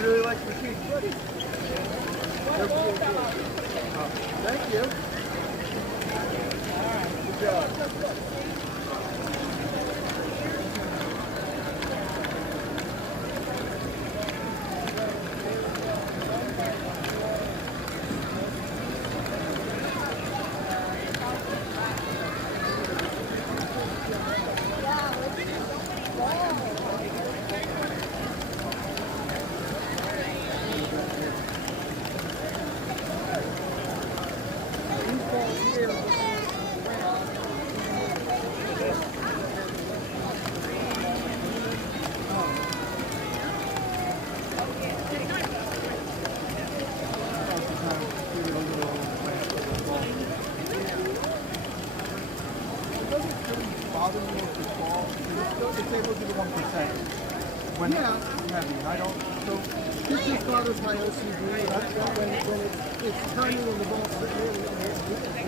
Really like the cheese, buddy. Thank you. Good job. It's able to do the 1% when it's heavy. I don't. So this just bothers my OCD. When it's turning and the ball's sitting there,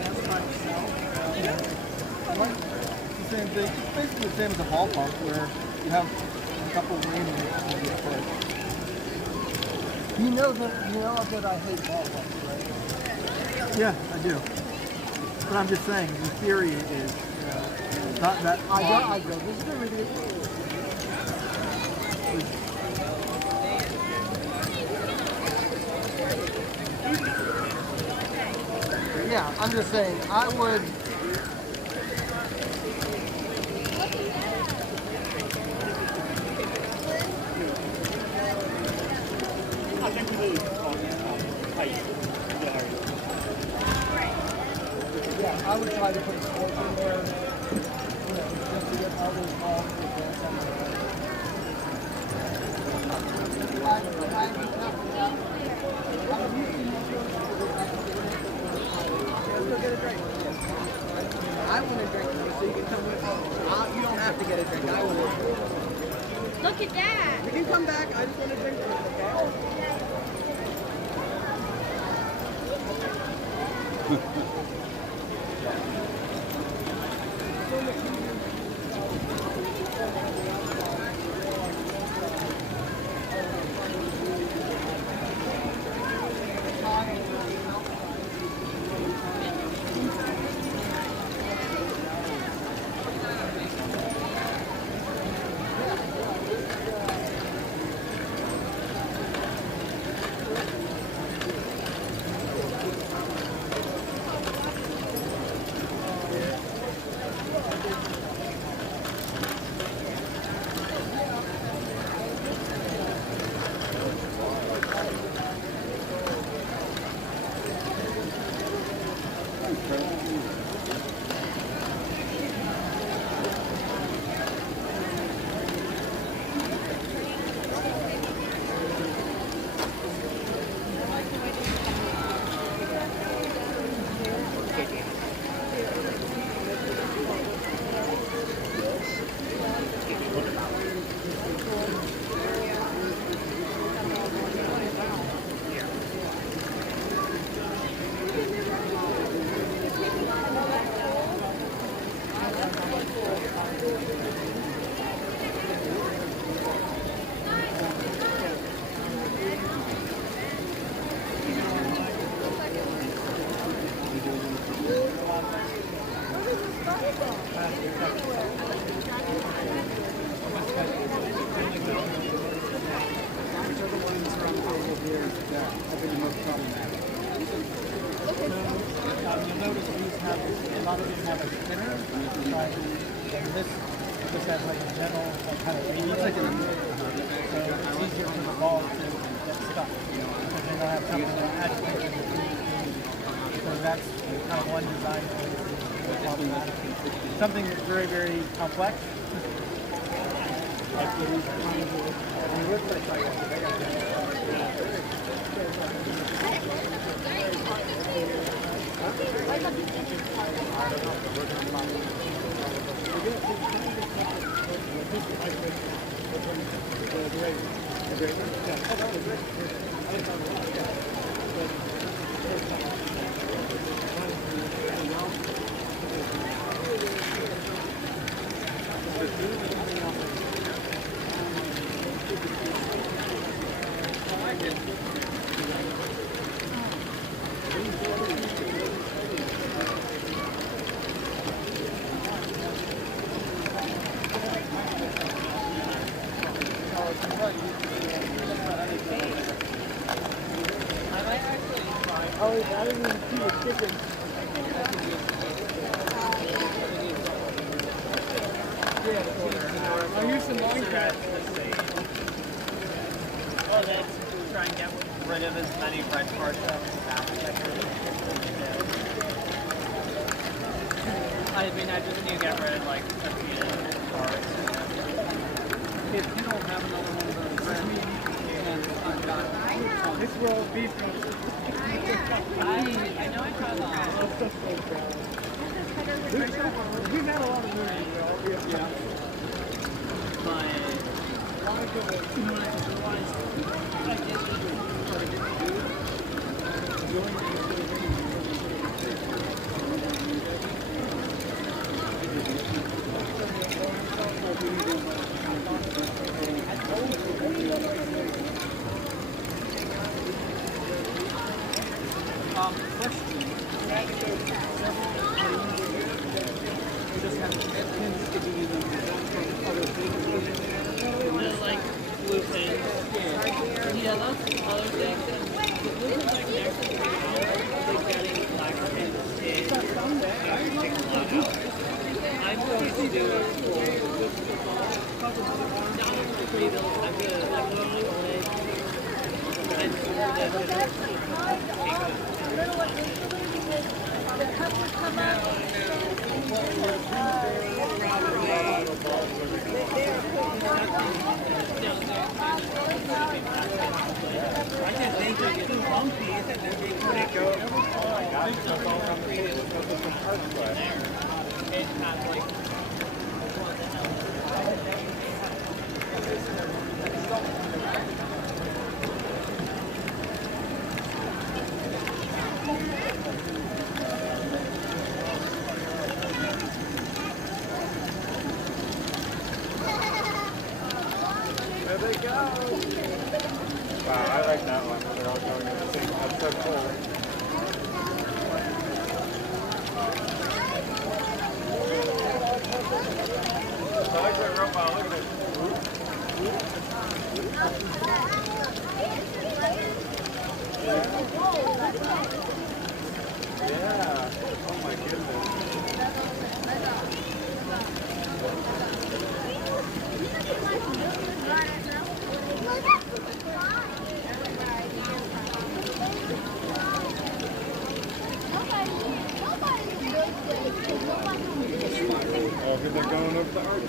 it's by itself. Right? It's the same thing. It's basically the same as a ball pump where you have a couple of ranges in your foot. You know that I hate ball pumps, right? Yeah, I do. But I'm just saying, the theory is. Not that I go. This is ridiculous. Yeah, I'm just saying. I would. Yeah, I would try to put a sports in there. Just to get all those balls to advance on the Let's go get a drink. I want a drink, so you can come with me. You don't have to get a drink. I want a drink. Look at that. You can come back. I just want a drink with you, okay? Which are the ones around the table here that have been the most problematic? You'll notice these have, a lot of these have a spinner, and this just has like a gentle, like kind of radius. So it's easier for the ball to get stuck. Because they don't have something to agitate in between. So that's kind of one design that is problematic. Something that's very, very complex. Like these kinds of, I mean, what's that like? They got Oh, I didn't even see the chicken. I'll use some long grass. Well, that's to try and get rid of as many red parts as possible. I mean, I just need to get rid of like a few parts. If you don't have another one of those red, then I'm done. This roll of beef roast. I know I tried that. We've had a lot of movies, yeah. But I like blue pins. Yeah, that's other thing. The blue pins like next to the getting black pins is takes a lot out. I'm supposed to do it for not only the free bills, I'm gonna like literally only and I just think it's too bumpy and then they couldn't go. it's kind of like There they go. Wow, I like that one. They're all going in the same. That's so cool. I like that robot. Look at it. Yeah. Oh my goodness. Oh, because they're going up the arch.